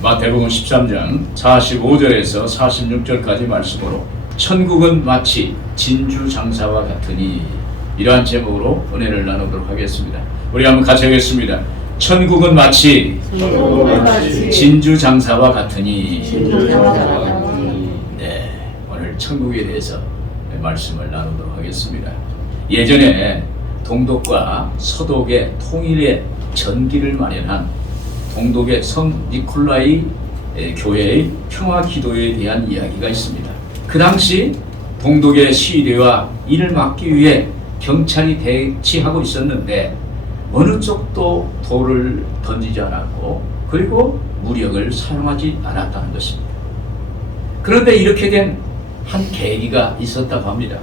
마태복음 13장 45절에서 46절까지 말씀으로 천국은 마치 진주 장사와 같으니, 이러한 제목으로 은혜를 나누도록 하겠습니다. 우리 한번 같이 하겠습니다. 천국은 마치 진주 장사와 같으니. 네, 오늘 천국에 대해서 말씀을 나누도록 하겠습니다. 예전에 동독과 서독의 통일의 전기를 마련한 동독의 성 니콜라이 교회의 평화 기도에 대한 이야기가 있습니다. 그 당시 동독의 시위대와 이를 막기 위해 경찰이 대치하고 있었는데 어느 쪽도 돌을 던지지 않았고, 그리고 무력을 사용하지 않았다는 것입니다. 그런데 이렇게 된 한 계기가 있었다고 합니다.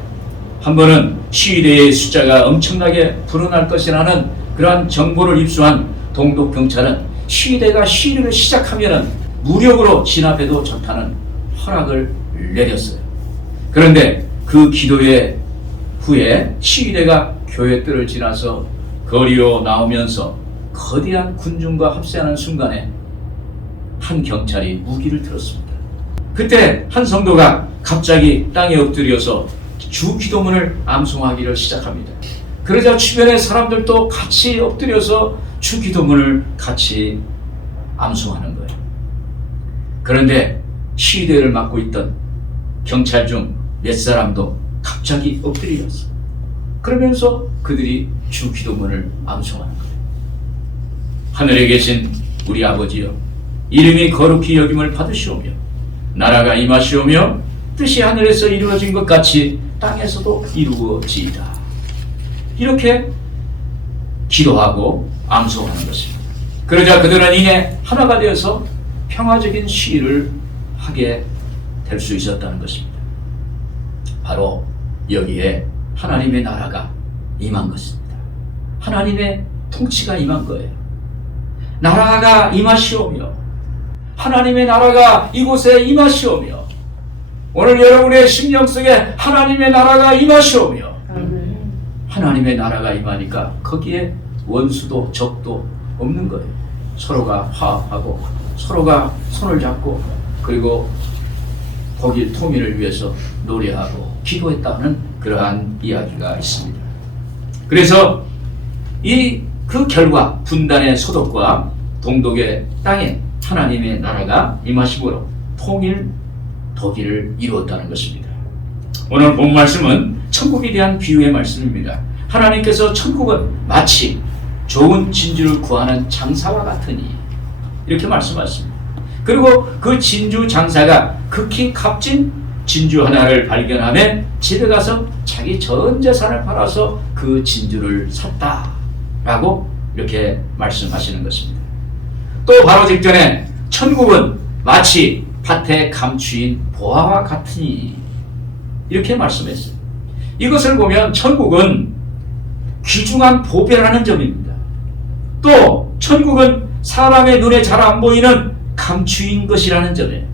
한 번은 시위대의 숫자가 엄청나게 불어날 것이라는 그러한 정보를 입수한 동독 경찰은 시위대가 시위를 시작하면 무력으로 진압해도 좋다는 허락을 내렸어요. 그런데 그 기도회 후에 시위대가 교회 뜰을 지나서 거리로 나오면서 거대한 군중과 합세하는 순간에 한 경찰이 무기를 들었습니다. 그때 한 성도가 갑자기 땅에 엎드려서 주 기도문을 암송하기를 시작합니다. 그러자 주변의 사람들도 같이 엎드려서 주 기도문을 같이 암송하는 거예요. 그런데 시위대를 맡고 있던 경찰 중 몇 사람도 갑자기 엎드렸어. 그러면서 그들이 주 기도문을 암송하는 거예요. 하늘에 계신 우리 아버지여, 이름이 거룩히 여김을 받으시오며 나라가 임하시오며 뜻이 하늘에서 이루어진 것 같이 땅에서도 이루어지이다. 이렇게 기도하고 암송하는 것입니다. 그러자 그들은 이내 하나가 되어서 평화적인 시위를 하게 될 수 있었다는 것입니다. 바로 여기에 하나님의 나라가 임한 것입니다. 하나님의 통치가 임한 거예요. 나라가 임하시오며, 하나님의 나라가 이곳에 임하시오며, 오늘 여러분의 심령 속에 하나님의 나라가 임하시오며, 하나님의 나라가 임하니까 거기에 원수도 적도 없는 거예요. 서로가 화합하고 서로가 손을 잡고, 그리고 거기 통일을 위해서 노래하고 기도했다는 그러한 이야기가 있습니다. 그래서 그 결과 분단의 서독과 동독의 땅에 하나님의 나라가 임하심으로 통일 독일을 이루었다는 것입니다. 오늘 본 말씀은 천국에 대한 비유의 말씀입니다. 하나님께서 천국은 마치 좋은 진주를 구하는 장사와 같으니, 이렇게 말씀하십니다. 그리고 그 진주 장사가 극히 값진 진주 하나를 발견하며 집에 가서 자기 전 재산을 팔아서 그 진주를 샀다라고 이렇게 말씀하시는 것입니다. 또 바로 직전에 천국은 마치 밭에 감추인 보화와 같으니, 이렇게 말씀했어요. 이것을 보면 천국은 귀중한 보배라는 점입니다. 또 천국은 사람의 눈에 잘 안 보이는 감추인 것이라는 점이에요.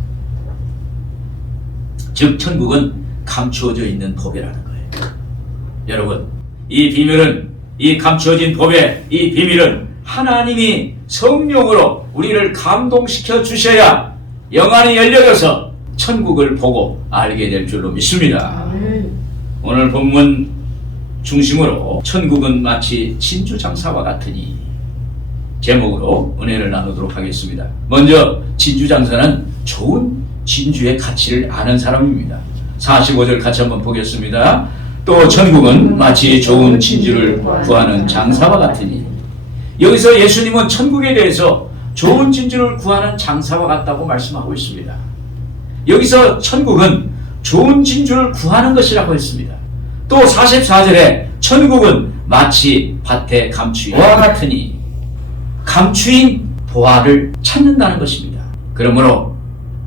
즉 천국은 감추어져 있는 보배라는 거예요. 여러분, 이 비밀은, 이 감추어진 보배, 이 비밀은 하나님이 성령으로 우리를 감동시켜 주셔야 영안이 열려져서 천국을 보고 알게 될 줄로 믿습니다. 오늘 본문 중심으로 천국은 마치 진주 장사와 같으니 제목으로 은혜를 나누도록 하겠습니다. 먼저 진주 장사는 좋은 진주의 가치를 아는 사람입니다. 45절 같이 한번 보겠습니다. 또 천국은 마치 좋은 진주를 구하는 장사와 같으니, 여기서 예수님은 천국에 대해서 좋은 진주를 구하는 장사와 같다고 말씀하고 있습니다. 여기서 천국은 좋은 진주를 구하는 것이라고 했습니다. 또 44절에 천국은 마치 밭에 감추인 보화 같으니, 감추인 보화를 찾는다는 것입니다. 그러므로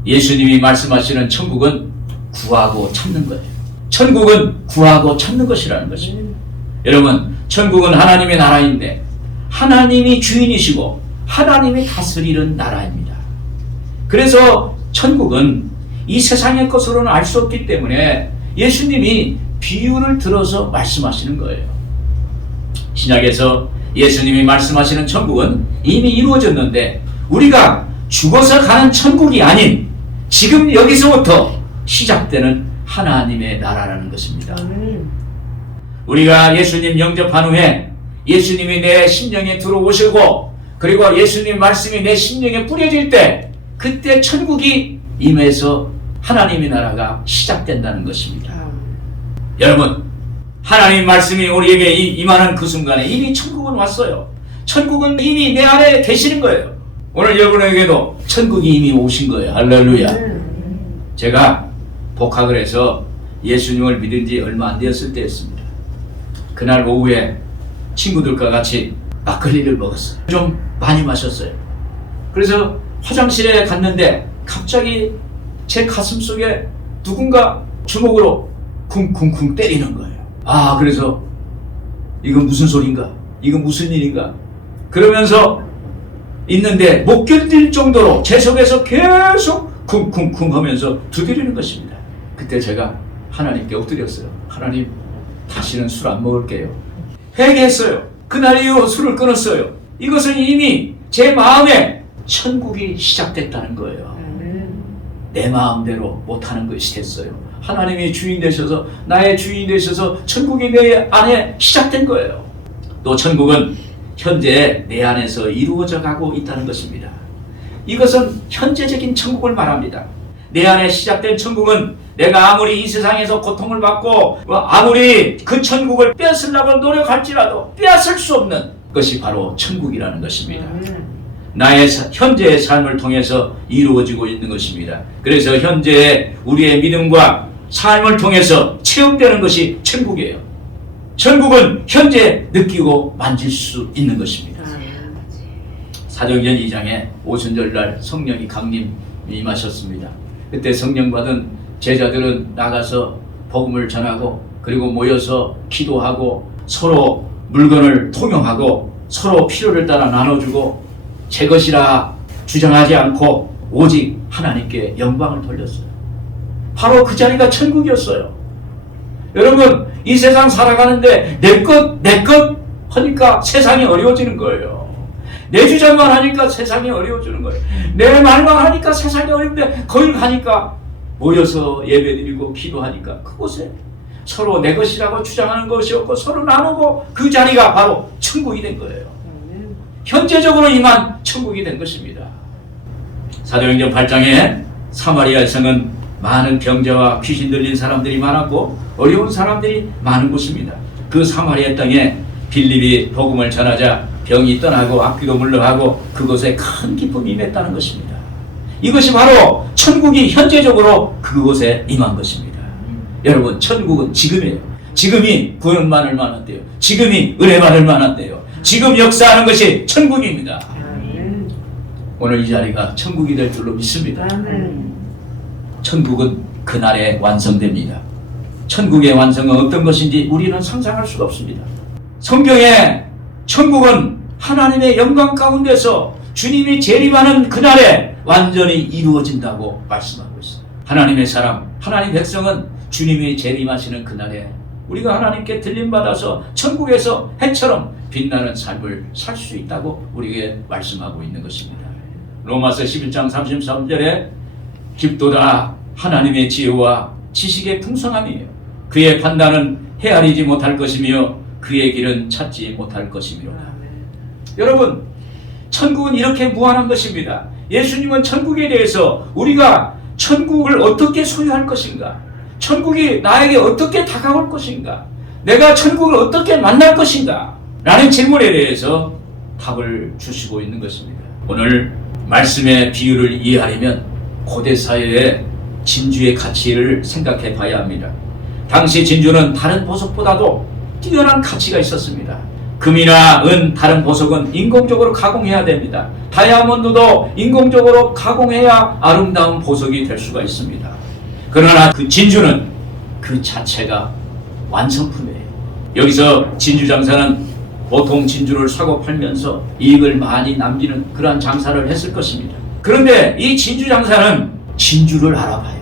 예수님이 말씀하시는 천국은 구하고 찾는 거예요. 천국은 구하고 찾는 것이라는 것입니다. 여러분, 천국은 하나님의 나라인데 하나님이 주인이시고 하나님이 다스리는 나라입니다. 그래서 천국은 이 세상의 것으로는 알 수 없기 때문에 예수님이 비유를 들어서 말씀하시는 거예요. 신약에서 예수님이 말씀하시는 천국은 이미 이루어졌는데 우리가 죽어서 가는 천국이 아닌 지금 여기서부터 시작되는 하나님의 나라라는 것입니다. 우리가 예수님 영접한 후에 예수님이 내 심령에 들어오시고 그리고 예수님 말씀이 내 심령에 뿌려질 때 그때 천국이 임해서 하나님의 나라가 시작된다는 것입니다. 여러분, 하나님 말씀이 우리에게 임하는 그 순간에 이미 천국은 왔어요. 천국은 이미 내 안에 계시는 거예요. 오늘 여러분에게도 천국이 이미 오신 거예요. 할렐루야. 제가 복학을 해서 예수님을 믿은 지 얼마 안 되었을 때였습니다. 그날 오후에 친구들과 같이 막걸리를 먹었어요. 좀 많이 마셨어요. 그래서 화장실에 갔는데 갑자기 제 가슴 속에 누군가 주먹으로 쿵쿵쿵 때리는 거예요. 아, 그래서 이건 무슨 소린가? 이건 무슨 일인가? 그러면서 있는데 못 견딜 정도로 제 속에서 계속 쿵쿵쿵 하면서 두드리는 것입니다. 그때 제가 하나님께 엎드렸어요. 하나님, 다시는 술 안 먹을게요. 회개했어요. 그날 이후 술을 끊었어요. 이것은 이미 제 마음에 천국이 시작됐다는 거예요. 내 마음대로 못하는 것이 됐어요. 하나님이 주인 되셔서 나의 주인 되셔서 천국이 내 안에 시작된 거예요. 또 천국은 현재 내 안에서 이루어져 가고 있다는 것입니다. 이것은 현재적인 천국을 말합니다. 내 안에 시작된 천국은 내가 아무리 이 세상에서 고통을 받고 아무리 그 천국을 뺏으려고 노력할지라도 빼앗을 수 없는 것이 바로 천국이라는 것입니다. 나의 현재의 삶을 통해서 이루어지고 있는 것입니다. 그래서 현재의 우리의 믿음과 삶을 통해서 체험되는 것이 천국이에요. 천국은 현재 느끼고 만질 수 있는 것입니다. 사도행전 2장에 오순절날 성령이 강림 임하셨습니다. 그때 성령 받은 제자들은 나가서 복음을 전하고 그리고 모여서 기도하고 서로 물건을 통용하고 서로 필요를 따라 나눠주고 제 것이라 주장하지 않고 오직 하나님께 영광을 돌렸어요. 바로 그 자리가 천국이었어요. 여러분, 이 세상 살아가는데 내 것 하니까 세상이 어려워지는 거예요. 내 주장만 하니까 세상이 어려워지는 거예요. 내 말만 하니까 세상이 어려운데 거기 가니까 모여서 예배드리고 기도하니까 그곳에 서로 내 것이라고 주장하는 것이 없고 서로 나누고 그 자리가 바로 천국이 된 거예요. 현재적으로 임한 천국이 된 것입니다. 사도행전 8장에 사마리아에서는 많은 병자와 귀신 들린 사람들이 많았고 어려운 사람들이 많은 곳입니다. 그 사마리아 땅에 빌립이 복음을 전하자 병이 떠나고 악귀도 물러가고 그곳에 큰 기쁨이 임했다는 것입니다. 이것이 바로 천국이 현재적으로 그곳에 임한 것입니다. 여러분, 천국은 지금이에요. 지금이 구원 받을 만한데요. 지금이 은혜 받을 만한데요. 지금 역사하는 것이 천국입니다. 오늘 이 자리가 천국이 될 줄로 믿습니다. 천국은 그날에 완성됩니다. 천국의 완성은 어떤 것인지 우리는 상상할 수가 없습니다. 성경에 천국은 하나님의 영광 가운데서 주님이 재림하는 그날에 완전히 이루어진다고 말씀하고 있습니다. 하나님의 사람, 하나님 백성은 주님이 재림하시는 그날에 우리가 하나님께 들림받아서 천국에서 해처럼 빛나는 삶을 살 수 있다고 우리에게 말씀하고 있는 것입니다. 로마서 11장 33절에 깊도다 하나님의 지혜와 지식의 풍성함이에요. 그의 판단은 헤아리지 못할 것이며 그의 길은 찾지 못할 것이미로다. 여러분, 천국은 이렇게 무한한 것입니다. 예수님은 천국에 대해서 우리가 천국을 어떻게 소유할 것인가, 천국이 나에게 어떻게 다가올 것인가, 내가 천국을 어떻게 만날 것인가 라는 질문에 대해서 답을 주시고 있는 것입니다. 오늘 말씀의 비유를 이해하려면 고대 사회의 진주의 가치를 생각해 봐야 합니다. 당시 진주는 다른 보석보다도 뛰어난 가치가 있었습니다. 금이나 은, 다른 보석은 인공적으로 가공해야 됩니다. 다이아몬드도 인공적으로 가공해야 아름다운 보석이 될 수가 있습니다. 그러나 그 진주는 그 자체가 완성품이에요. 여기서 진주 장사는 보통 진주를 사고 팔면서 이익을 많이 남기는 그러한 장사를 했을 것입니다. 그런데 이 진주 장사는 진주를 알아봐요.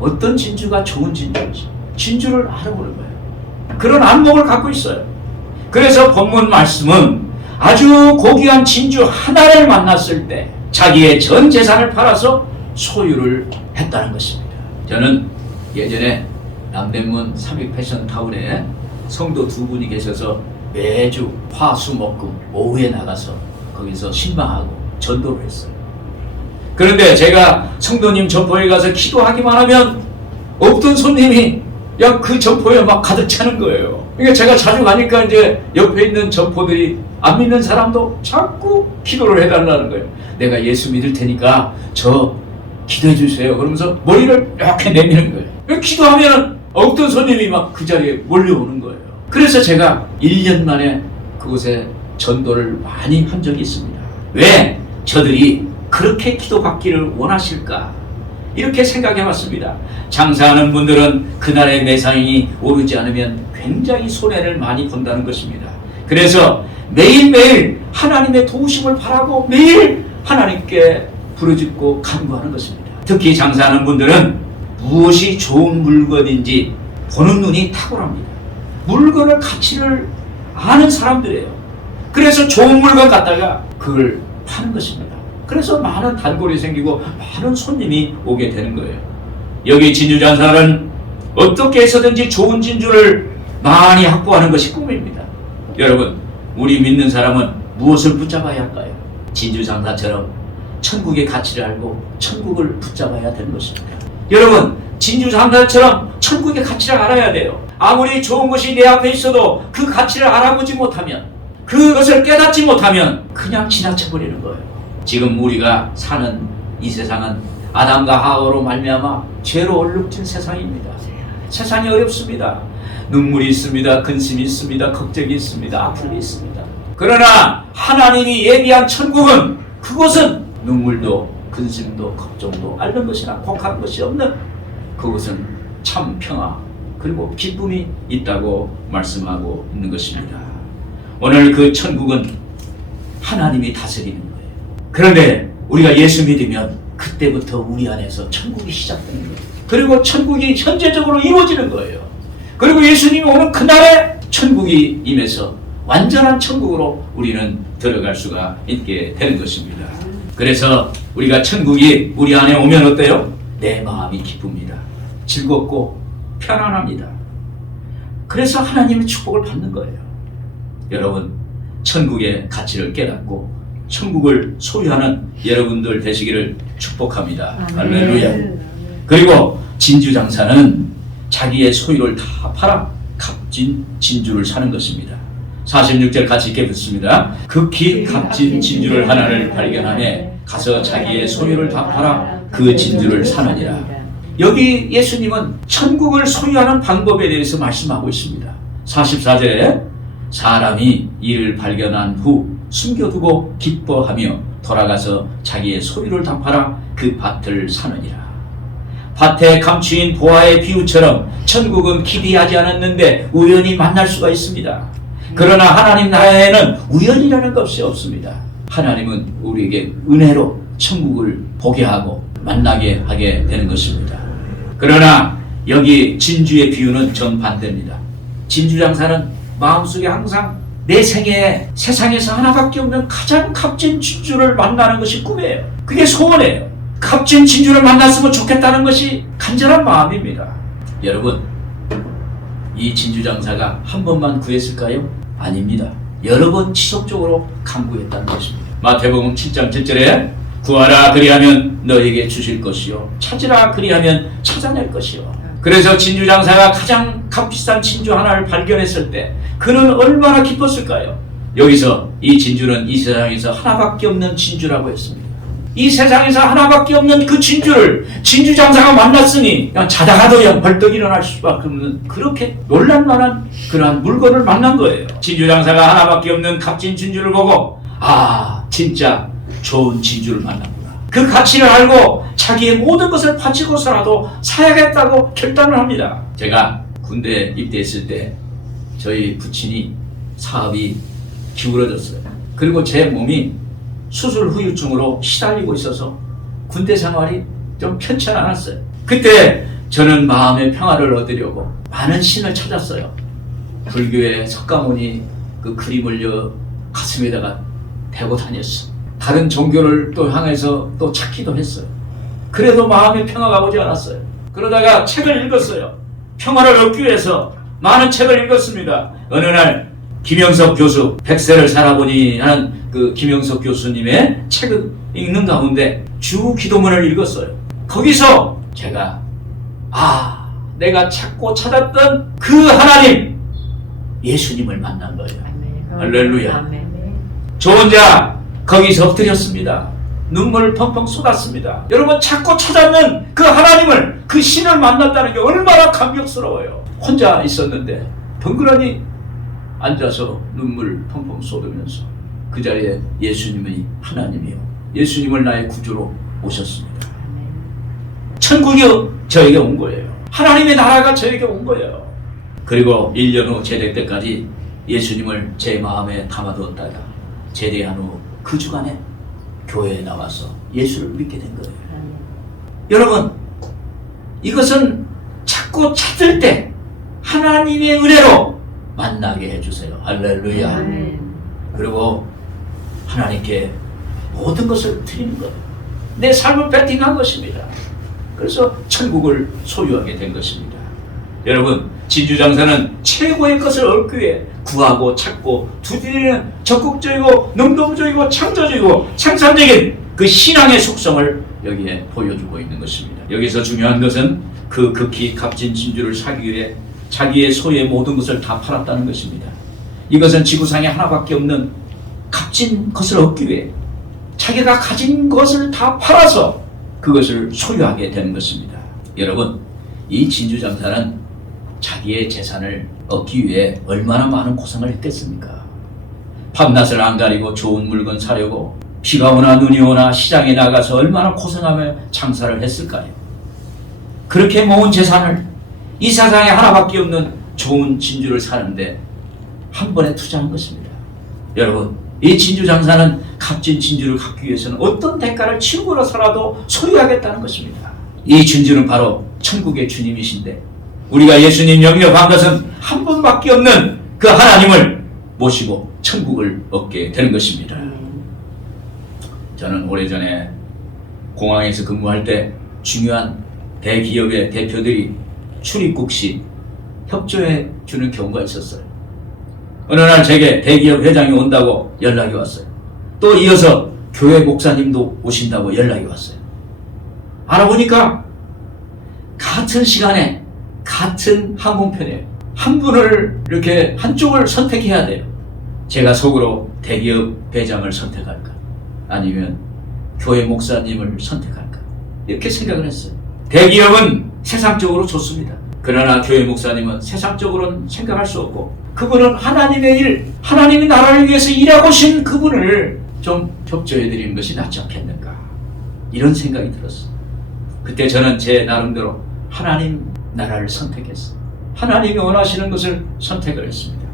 어떤 진주가 좋은 진주인지 진주를 알아보는 거예요. 그런 안목을 갖고 있어요. 그래서 본문 말씀은 아주 고귀한 진주 하나를 만났을 때 자기의 전 재산을 팔아서 소유를 했다는 것입니다. 저는 예전에 남대문 삼익패션타운에 성도 두 분이 계셔서 매주 화수목금 오후에 나가서 거기서 신방하고 전도를 했어요. 그런데 제가 성도님 점포에 가서 기도하기만 하면 없던 손님이 그 점포에 막 가득 차는 거예요. 그러니까 제가 자주 가니까 이제 옆에 있는 점포들이 안 믿는 사람도 자꾸 기도를 해달라는 거예요. 내가 예수 믿을 테니까 저 기도해 주세요. 그러면서 머리를 이렇게 내미는 거예요. 기도하면 없던 손님이 막 그 자리에 몰려오는 거예요. 그래서 제가 1년 만에 그곳에 전도를 많이 한 적이 있습니다. 왜 저들이 그렇게 기도받기를 원하실까? 이렇게 생각해 봤습니다. 장사하는 분들은 그날의 매상이 오르지 않으면 굉장히 손해를 많이 본다는 것입니다. 그래서 매일매일 하나님의 도우심을 바라고 매일 하나님께 부르짖고 간구하는 것입니다. 특히 장사하는 분들은 무엇이 좋은 물건인지 보는 눈이 탁월합니다. 물건의 가치를 아는 사람들이에요. 그래서 좋은 물건 갖다가 그걸 파는 것입니다. 그래서 많은 단골이 생기고 많은 손님이 오게 되는 거예요. 여기 진주장사는 어떻게 해서든지 좋은 진주를 많이 확보하는 것이 꿈입니다. 여러분, 우리 믿는 사람은 무엇을 붙잡아야 할까요? 진주장사처럼 천국의 가치를 알고 천국을 붙잡아야 되는 것입니다. 여러분, 진주장사처럼 천국의 가치를 알아야 돼요. 아무리 좋은 것이 내 앞에 있어도 그 가치를 알아보지 못하면, 그것을 깨닫지 못하면 그냥 지나쳐버리는 거예요. 지금 우리가 사는 이 세상은 아담과 하와로 말미암아 죄로 얼룩진 세상입니다. 세상이 어렵습니다. 눈물이 있습니다. 근심이 있습니다. 걱정이 있습니다. 아픔이 있습니다. 그러나 하나님이 예비한 천국은, 그곳은 눈물도 근심도 걱정도 앓는 것이나 곡하는 것이 없는, 그곳은 참 평화 그리고 기쁨이 있다고 말씀하고 있는 것입니다. 오늘 그 천국은 하나님이 다스리는 거예요. 그런데 우리가 예수 믿으면 그때부터 우리 안에서 천국이 시작되는 거예요. 그리고 천국이 현재적으로 이루어지는 거예요. 그리고 예수님이 오는 그날에 천국이 임해서 완전한 천국으로 우리는 들어갈 수가 있게 되는 것입니다. 그래서 우리가 천국이 우리 안에 오면 어때요? 내 마음이 기쁩니다. 즐겁고 편안합니다. 그래서 하나님의 축복을 받는 거예요. 여러분, 천국의 가치를 깨닫고 천국을 소유하는 여러분들 되시기를 축복합니다. 할렐루야. 그리고 진주장사는 자기의 소유를 다 팔아 값진 진주를 사는 것입니다. 46절 같이 읽겠습니다. 극히 값진 진주를 하나를 발견하며 가서 자기의 소유를 다 팔아 그 진주를 사느니라. 여기 예수님은 천국을 소유하는 방법에 대해서 말씀하고 있습니다. 44절에 사람이 이를 발견한 후 숨겨두고 기뻐하며 돌아가서 자기의 소유를 다 팔아 그 밭을 사느니라. 밭에 감추인 보화의 비유처럼 천국은 기대하지 않았는데 우연히 만날 수가 있습니다. 그러나 하나님 나라에는 우연이라는 것이 없습니다. 하나님은 우리에게 은혜로 천국을 보게 하고 만나게 하게 되는 것입니다. 그러나 여기 진주의 비유는 정반대입니다. 진주장사는 마음속에 항상 내 생애에 세상에서 하나밖에 없는 가장 값진 진주를 만나는 것이 꿈이에요. 그게 소원이에요. 값진 진주를 만났으면 좋겠다는 것이 간절한 마음입니다. 여러분, 이 진주장사가 한 번만 구했을까요? 아닙니다. 여러 번 지속적으로 간구했다는 것입니다. 마태복음 7장 7절에 구하라 그리하면 너에게 주실 것이요 찾으라 그리하면 찾아낼 것이요. 그래서 진주장사가 가장 값비싼 진주 하나를 발견했을 때 그는 얼마나 기뻤을까요? 여기서 이 진주는 이 세상에서 하나밖에 없는 진주라고 했습니다. 이 세상에서 하나밖에 없는 그 진주를 진주장사가 만났으니 그냥 자다가도 그냥 벌떡 일어날 수밖에 없는, 그렇게 놀랄만한 그러한 물건을 만난 거예요. 진주장사가 하나밖에 없는 값진 진주를 보고 진짜 좋은 진주를 만났구나. 그 가치를 알고 자기의 모든 것을 바치고서라도 사야겠다고 결단을 합니다. 제가 군대 입대했을 때 저희 부친이 사업이 기울어졌어요. 그리고 제 몸이 수술 후유증으로 시달리고 있어서 군대 생활이 좀 편치 않았어요. 그때 저는 마음의 평화를 얻으려고 많은 신을 찾았어요. 불교의 석가모니 그 그림을 가슴에다가 대고 다녔어. 다른 종교를 또 향해서 또 찾기도 했어요. 그래도 마음에 평화가 오지 않았어요. 그러다가 책을 읽었어요. 평화를 얻기 위해서 많은 책을 읽었습니다. 어느 날 김영석 교수, 100세를 살아보니 하는 그 김영석 교수님의 책을 읽는 가운데 주 기도문을 읽었어요. 거기서 제가 내가 찾고 찾았던 그 하나님, 예수님을 만난 거예요. 할렐루야. 저 혼자 거기서 엎드렸습니다. 눈물을 펑펑 쏟았습니다. 여러분, 찾고 찾았는 그 하나님을, 그 신을 만났다는 게 얼마나 감격스러워요. 혼자 있었는데 덩그러니 앉아서 눈물 펑펑 쏟으면서 그 자리에 예수님이 하나님이요, 예수님을 나의 구주로 오셨습니다. 천국이 저에게 온 거예요. 하나님의 나라가 저에게 온 거예요. 그리고 1년 후 제대 때까지 예수님을 제 마음에 담아두었다가 제대한 후 그 주간에 교회에 나와서 예수를 믿게 된 거예요. 여러분, 이것은 찾고 찾을 때 하나님의 은혜로 만나게 해주세요. 할렐루야. 그리고 하나님께 모든 것을 드리는 거예요. 내 삶을 베팅한 것입니다. 그래서 천국을 소유하게 된 것입니다. 여러분, 진주장사는 최고의 것을 얻기 위해 구하고 찾고 두드리는 적극적이고 능동적이고 창조적이고 생산적인 그 신앙의 속성을 여기에 보여주고 있는 것입니다. 여기서 중요한 것은 그 극히 값진 진주를 사기 위해 자기의 소유의 모든 것을 다 팔았다는 것입니다. 이것은 지구상에 하나밖에 없는 값진 것을 얻기 위해 자기가 가진 것을 다 팔아서 그것을 소유하게 되는 것입니다. 여러분, 이 진주장사는 자기의 재산을 얻기 위해 얼마나 많은 고생을 했겠습니까? 밤낮을 안 가리고 좋은 물건 사려고 비가 오나 눈이 오나 시장에 나가서 얼마나 고생하며 장사를 했을까요? 그렇게 모은 재산을 이 세상에 하나밖에 없는 좋은 진주를 사는데 한 번에 투자한 것입니다. 여러분, 이 진주장사는 값진 진주를 갖기 위해서는 어떤 대가를 치르고서라도 소유하겠다는 것입니다. 이 진주는 바로 천국의 주님이신데 우리가 예수님 영접한 것은 한 분밖에 없는 그 하나님을 모시고 천국을 얻게 되는 것입니다. 저는 오래전에 공항에서 근무할 때 중요한 대기업의 대표들이 출입국 시 협조해 주는 경우가 있었어요. 어느 날 제게 대기업 회장이 온다고 연락이 왔어요. 또 이어서 교회 목사님도 오신다고 연락이 왔어요. 알아보니까 같은 시간에 같은 항공편에 한 분을 이렇게 한쪽을 선택해야 돼요. 제가 속으로 대기업 회장을 선택할까? 아니면 교회 목사님을 선택할까? 이렇게 생각을 했어요. 대기업은 세상적으로 좋습니다. 그러나 교회 목사님은 세상적으로는 생각할 수 없고 그분은 하나님의 일, 하나님의 나라를 위해서 일하고 오신 그분을 좀 협조해드리는 것이 낫지 않겠는가, 이런 생각이 들었어요. 그때 저는 제 나름대로 하나님 나라를 선택했어요. 하나님이 원하시는 것을 선택을 했습니다.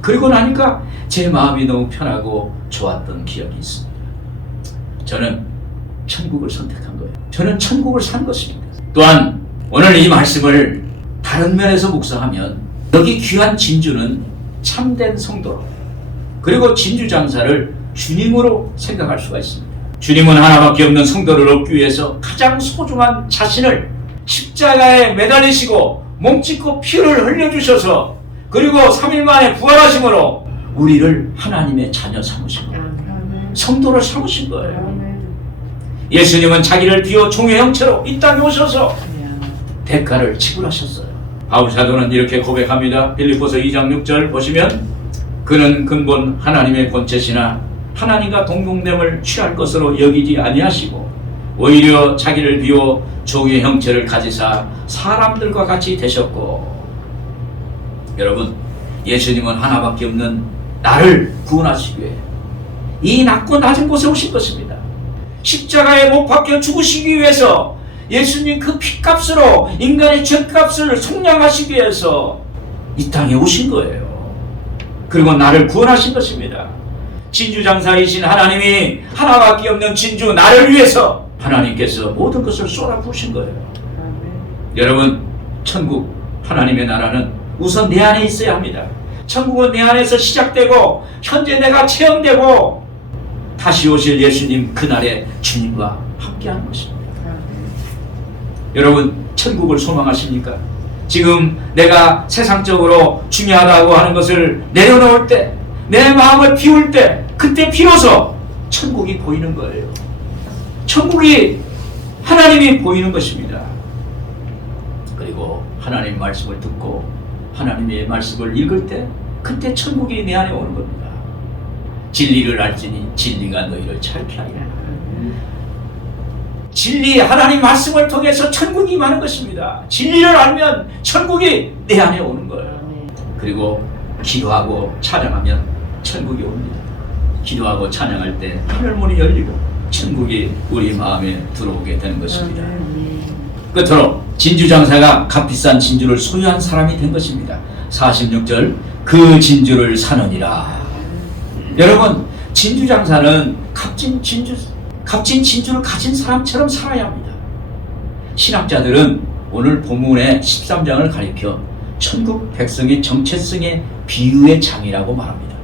그리고 나니까 제 마음이 너무 편하고 좋았던 기억이 있습니다. 저는 천국을 선택한 거예요. 저는 천국을 산 것입니다. 또한 오늘 이 말씀을 다른 면에서 묵상하면 여기 귀한 진주는 참된 성도로, 그리고 진주장사를 주님으로 생각할 수가 있습니다. 주님은 하나밖에 없는 성도를 얻기 위해서 가장 소중한 자신을 십자가에 매달리시고 몸짓고 피를 흘려주셔서 그리고 3일 만에 부활하심으로 우리를 하나님의 자녀 삼으신 거예요. 성도를 삼으신 거예요. 예수님은 자기를 비워 종의 형체로 이 땅에 오셔서 대가를 지불하셨어요. 바울 사도는 이렇게 고백합니다. 빌립보서 2장 6절 보시면 그는 근본 하나님의 본체시나 하나님과 동등됨을 취할 것으로 여기지 아니하시고 오히려 자기를 비워 종의 형체를 가지사 사람들과 같이 되셨고. 여러분, 예수님은 하나밖에 없는 나를 구원하시기 위해 이 낮고 낮은 곳에 오신 것입니다. 십자가에 못 박혀 죽으시기 위해서 예수님 그 피값으로 인간의 죄값을 속량하시기 위해서 이 땅에 오신 거예요. 그리고 나를 구원하신 것입니다. 진주장사이신 하나님이 하나밖에 없는 진주 나를 위해서 하나님께서 모든 것을 쏟아부으신 거예요. 여러분, 천국 하나님의 나라는 우선 내 안에 있어야 합니다. 천국은 내 안에서 시작되고 현재 내가 체험되고 다시 오실 예수님 그날의 주님과 함께하는 것입니다. 여러분 천국을 소망하십니까? 지금 내가 세상적으로 중요하다고 하는 것을 내려놓을 때, 내 마음을 비울 때, 그때 비로소 천국이 보이는 거예요. 천국이 하나님이 보이는 것입니다. 그리고 하나님의 말씀을 듣고 하나님의 말씀을 읽을 때 그때 천국이 내 안에 오는 겁니다. 진리를 알지니 진리가 너희를 자유케 하리라. 진리, 하나님 말씀을 통해서 천국이 임하는 것입니다. 진리를 알면 천국이 내 안에 오는 거예요. 그리고 기도하고 찬양하면 천국이 옵니다. 기도하고 찬양할 때 하늘문이 열리고 천국이 우리 마음에 들어오게 되는 것입니다. 끝으로 진주장사가 값비싼 진주를 소유한 사람이 된 것입니다. 46절 그 진주를 사느니라. 여러분 진주장사는 값진 진주를 가진 사람처럼 살아야 합니다. 신학자들은 오늘 본문의 13장을 가리켜 천국 백성의 정체성의 비유의 장이라고 말합니다.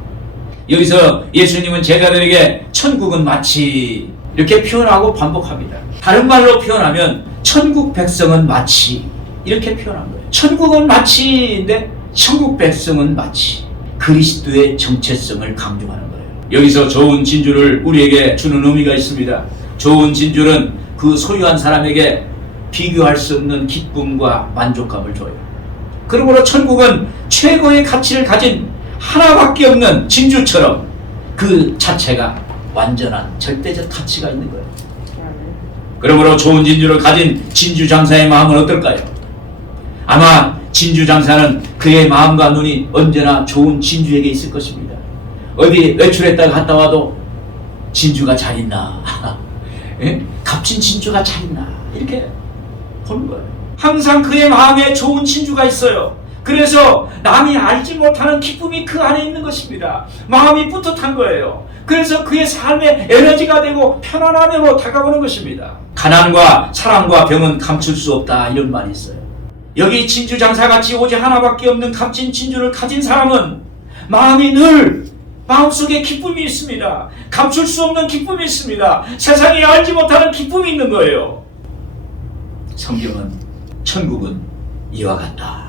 여기서 예수님은 제자들에게 천국은 마치 이렇게 표현하고 반복합니다. 다른 말로 표현하면 천국 백성은 마치 이렇게 표현한 거예요. 천국은 마치인데 천국 백성은 마치 그리스도의 정체성을 강조하는 거예요. 여기서 좋은 진주를 우리에게 주는 의미가 있습니다. 좋은 진주는 그 소유한 사람에게 비교할 수 없는 기쁨과 만족감을 줘요. 그러므로 천국은 최고의 가치를 가진 하나밖에 없는 진주처럼 그 자체가 완전한 절대적 가치가 있는 거예요. 그러므로 좋은 진주를 가진 진주 장사의 마음은 어떨까요? 아마 진주 장사는 그의 마음과 눈이 언제나 좋은 진주에게 있을 것입니다. 어디 외출했다가 갔다 와도 진주가 잘 있나? 값진 진주가 잘 있나? 이렇게 보는 거예요. 항상 그의 마음에 좋은 진주가 있어요. 그래서 남이 알지 못하는 기쁨이 그 안에 있는 것입니다. 마음이 뿌듯한 거예요. 그래서 그의 삶의 에너지가 되고 편안함으로 다가오는 것입니다. 가난과 사랑과 병은 감출 수 없다 이런 말이 있어요. 여기 진주 장사같이 오직 하나밖에 없는 값진 진주를 가진 사람은 마음이 늘 마음속에 기쁨이 있습니다. 감출 수 없는 기쁨이 있습니다. 세상이 알지 못하는 기쁨이 있는 거예요. 성경은 천국은 이와 같다.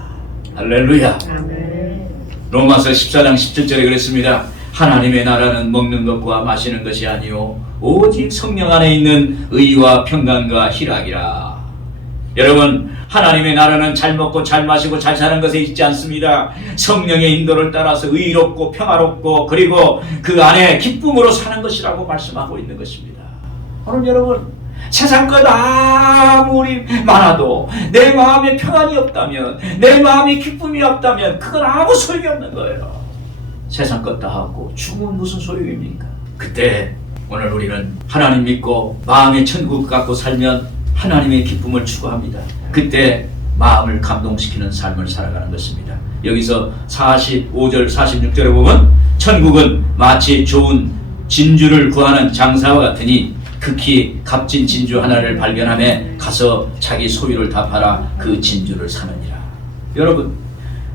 할렐루야. 아멘. 로마서 14장 17절에 그랬습니다. 하나님의 나라는 먹는 것과 마시는 것이 아니요 오직 성령 안에 있는 의와 평강과 희락이라. 여러분 하나님의 나라는 잘 먹고 잘 마시고 잘 사는 것에 있지 않습니다. 성령의 인도를 따라서 의롭고 평화롭고 그리고 그 안에 기쁨으로 사는 것이라고 말씀하고 있는 것입니다. 오늘 여러분 세상 것 아무리 많아도 내 마음에 평안이 없다면, 내 마음에 기쁨이 없다면 그건 아무 소용이 없는 거예요. 세상 것 다 하고 죽으면 무슨 소용입니까? 그때 오늘 우리는 하나님 믿고 마음의 천국 갖고 살면 하나님의 기쁨을 추구합니다. 그때 마음을 감동시키는 삶을 살아가는 것입니다. 여기서 45절 46절에 보면 천국은 마치 좋은 진주를 구하는 장사와 같으니 극히 값진 진주 하나를 발견하며 가서 자기 소유를 다 팔아 그 진주를 사느니라. 여러분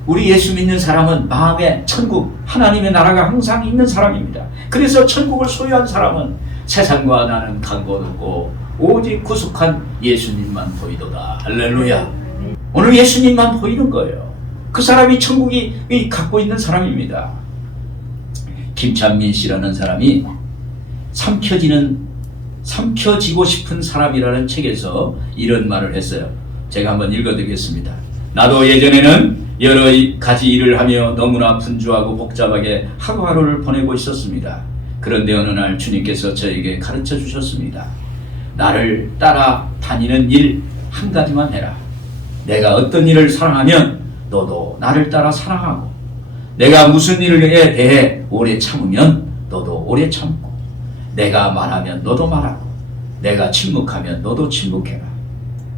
우리 예수 믿는 사람은 마음에 천국 하나님의 나라가 항상 있는 사람입니다. 그래서 천국을 소유한 사람은 세상과 나는 간곳 없고 오직 구속한 예수님만 보이도다. 할렐루야. 오늘 예수님만 보이는 거예요. 그 사람이 천국이 갖고 있는 사람입니다. 김찬민 씨라는 사람이 삼켜지고 싶은 사람이라는 책에서 이런 말을 했어요. 제가 한번 읽어드리겠습니다. 나도 예전에는 여러 가지 일을 하며 너무나 분주하고 복잡하게 하루하루를 보내고 있었습니다. 그런데 어느 날 주님께서 저에게 가르쳐 주셨습니다. 나를 따라 다니는 일 한 가지만 해라. 내가 어떤 일을 사랑하면 너도 나를 따라 사랑하고, 내가 무슨 일에 대해 오래 참으면 너도 오래 참고, 내가 말하면 너도 말하고, 내가 침묵하면 너도 침묵해라.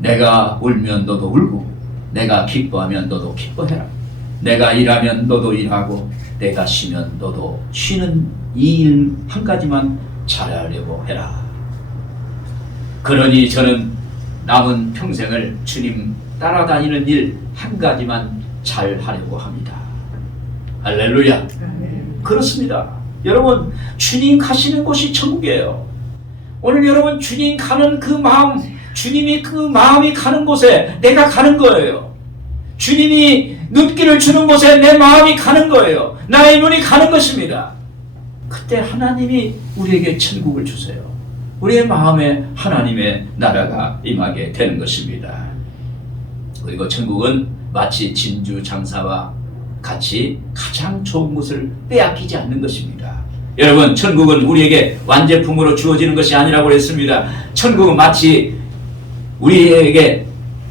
내가 울면 너도 울고, 내가 기뻐하면 너도 기뻐해라. 내가 일하면 너도 일하고, 내가 쉬면 너도 쉬는 이 일 한 가지만 잘하려고 해라. 그러니 저는 남은 평생을 주님 따라다니는 일 한 가지만 잘 하려고 합니다. 할렐루야. 그렇습니다. 여러분, 주님 가시는 곳이 천국이에요. 오늘 여러분 주님 가는 그 마음, 주님이 그 마음이 가는 곳에 내가 가는 거예요. 주님이 눈길을 주는 곳에 내 마음이 가는 거예요. 나의 눈이 가는 것입니다. 그때 하나님이 우리에게 천국을 주세요. 우리의 마음에 하나님의 나라가 임하게 되는 것입니다. 그리고 천국은 마치 진주 장사와 같이 가장 좋은 것을 빼앗기지 않는 것입니다. 여러분, 천국은 우리에게 완제품으로 주어지는 것이 아니라고 그랬습니다. 천국은 마치 우리에게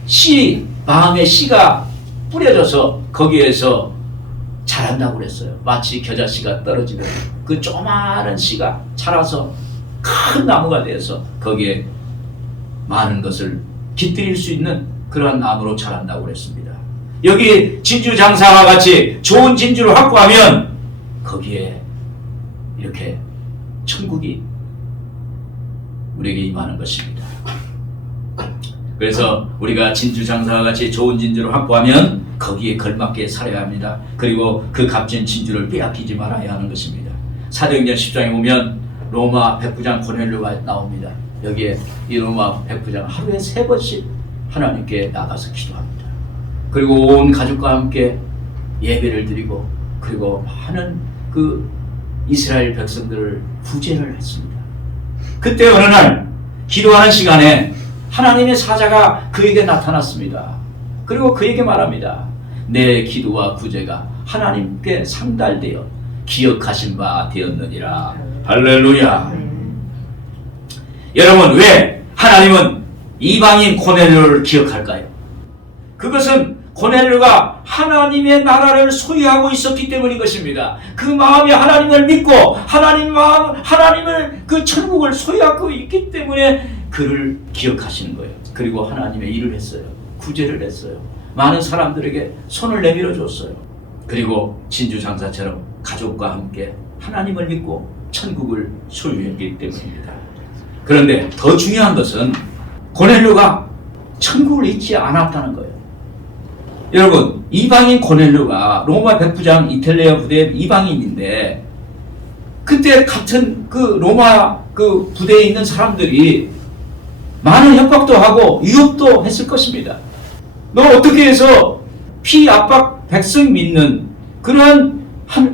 씨, 마음의 씨가 뿌려져서 거기에서 자란다고 그랬어요. 마치 겨자씨가 떨어지는 그 조그마한 씨가 자라서 큰 나무가 되어서 거기에 많은 것을 깃들일 수 있는 그러한 나무로 자란다고 그랬습니다. 여기 진주 장사와 같이 좋은 진주를 확보하면 거기에 이렇게 천국이 우리에게 임하는 것입니다. 그래서 우리가 진주 장사와 같이 좋은 진주를 확보하면 거기에 걸맞게 살아야 합니다. 그리고 그 값진 진주를 빼앗기지 말아야 하는 것입니다. 사도행전 10장에 보면 로마 백부장 고넬료가 나옵니다. 여기에 이 로마 백부장 하루에 3번씩 하나님께 나가서 기도합니다. 그리고 온 가족과 함께 예배를 드리고 그리고 많은 그 이스라엘 백성들을 구제를 했습니다. 그때 어느 날 기도하는 시간에 하나님의 사자가 그에게 나타났습니다. 그리고 그에게 말합니다. 내 기도와 구제가 하나님께 상달되어 기억하신 바 되었느니라. 할렐루야. 여러분, 왜 하나님은 이방인 고넬료를 기억할까요? 그것은 고넬료가 하나님의 나라를 소유하고 있었기 때문인 것입니다. 그 마음이 하나님을 믿고 하나님을 그 천국을 소유하고 있기 때문에 그를 기억하시는 거예요. 그리고 하나님의 일을 했어요. 구제를 했어요. 많은 사람들에게 손을 내밀어 줬어요. 그리고 진주장사처럼 가족과 함께 하나님을 믿고 천국을 소유했기 때문입니다. 그런데 더 중요한 것은 고넬료가 천국을 잊지 않았다는 거예요. 여러분, 이방인 고넬료가 로마 백부장 이탈리아 부대의 이방인인데 그때 같은 그 로마 그 부대에 있는 사람들이 많은 협박도 하고 유혹도 했을 것입니다. 너 어떻게 해서 피압박 백성 믿는 그러한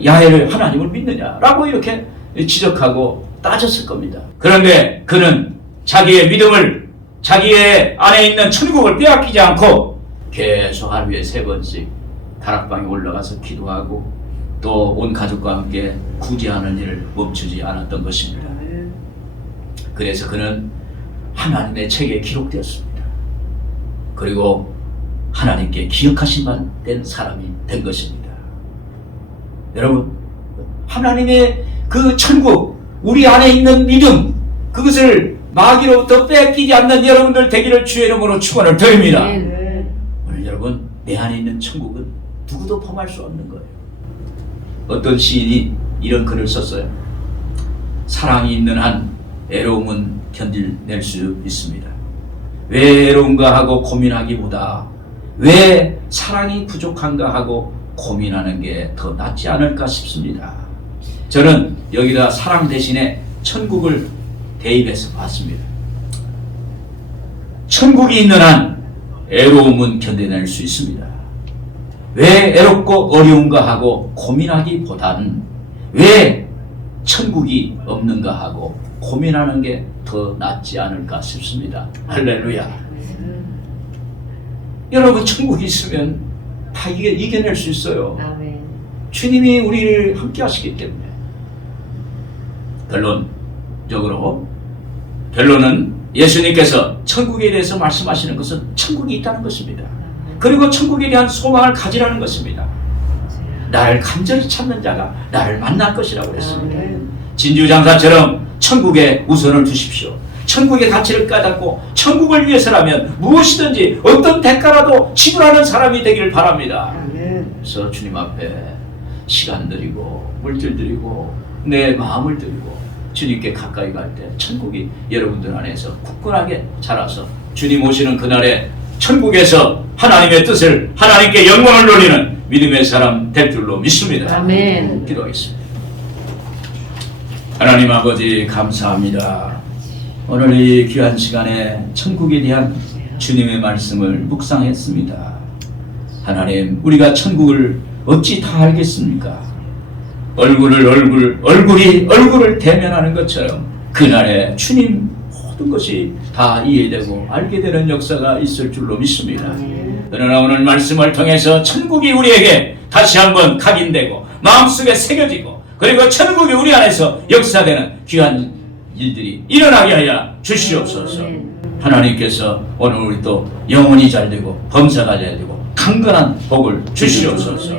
야훼를 하나님을 믿느냐라고 이렇게 지적하고 따졌을 겁니다. 그런데 그는 자기의 믿음을 자기의 안에 있는 천국을 빼앗기지 않고 계속 하루에 3번씩 다락방에 올라가서 기도하고 또 온 가족과 함께 구제하는 일을 멈추지 않았던 것입니다. 그래서 그는 하나님의 책에 기록되었습니다. 그리고 하나님께 기억하신 바 된 사람이 된 것입니다. 여러분, 하나님의 그 천국, 우리 안에 있는 믿음, 그것을 마귀로부터 뺏기지 않는 여러분들 되기를 주의 이름으로 축원을 드립니다. 오늘 여러분, 내 안에 있는 천국은 누구도 범할 수 없는 거예요. 어떤 시인이 이런 글을 썼어요. 사랑이 있는 한 애로움은 견딜낼 수 있습니다. 왜 애로운가 하고 고민하기보다 왜 사랑이 부족한가 하고 고민하는 게 더 낫지 않을까 싶습니다. 저는 여기다 사랑 대신에 천국을 대입해서 봤습니다. 천국이 있는 한 애로움은 견뎌낼 수 있습니다. 왜 애롭고 어려운가 하고 고민하기보다는 왜 천국이 없는가 하고 고민하는 게 더 낫지 않을까 싶습니다. 할렐루야. 여러분, 천국이 있으면 다 이겨낼 수 있어요. 아멘. 주님이 우리를 함께 하시기 때문에. 결론은 예수님께서 천국에 대해서 말씀하시는 것은 천국이 있다는 것입니다. 그리고 천국에 대한 소망을 가지라는 것입니다. 나를 간절히 찾는 자가 나를 만날 것이라고 했습니다. 진주장사처럼 천국에 우선을 두십시오. 천국의 가치를 깨닫고 천국을 위해서라면 무엇이든지 어떤 대가라도 지불하는 사람이 되기를 바랍니다. 그래서 주님 앞에 시간 드리고 물질 드리고 내 마음을 드리고 주님께 가까이 갈 때 천국이 여러분들 안에서 굳건하게 자라서 주님 오시는 그날에 천국에서 하나님의 뜻을, 하나님께 영광을 돌리는 믿음의 사람 될 줄로 믿습니다. 아멘. 기도하겠습니다. 하나님 아버지 감사합니다. 오늘 이 귀한 시간에 천국에 대한 주님의 말씀을 묵상했습니다. 하나님, 우리가 천국을 어찌 다 알겠습니까? 얼굴을 대면하는 것처럼 그날에 주님 모든 것이 다 이해되고 알게 되는 역사가 있을 줄로 믿습니다. 그러나 오늘 말씀을 통해서 천국이 우리에게 다시 한번 각인되고 마음속에 새겨지고 그리고 천국이 우리 안에서 역사되는 귀한 일들이 일어나게 하여 주시옵소서. 하나님께서 오늘 우리 또 영혼이 잘되고 범사가 잘되고 강건한 복을 주시옵소서.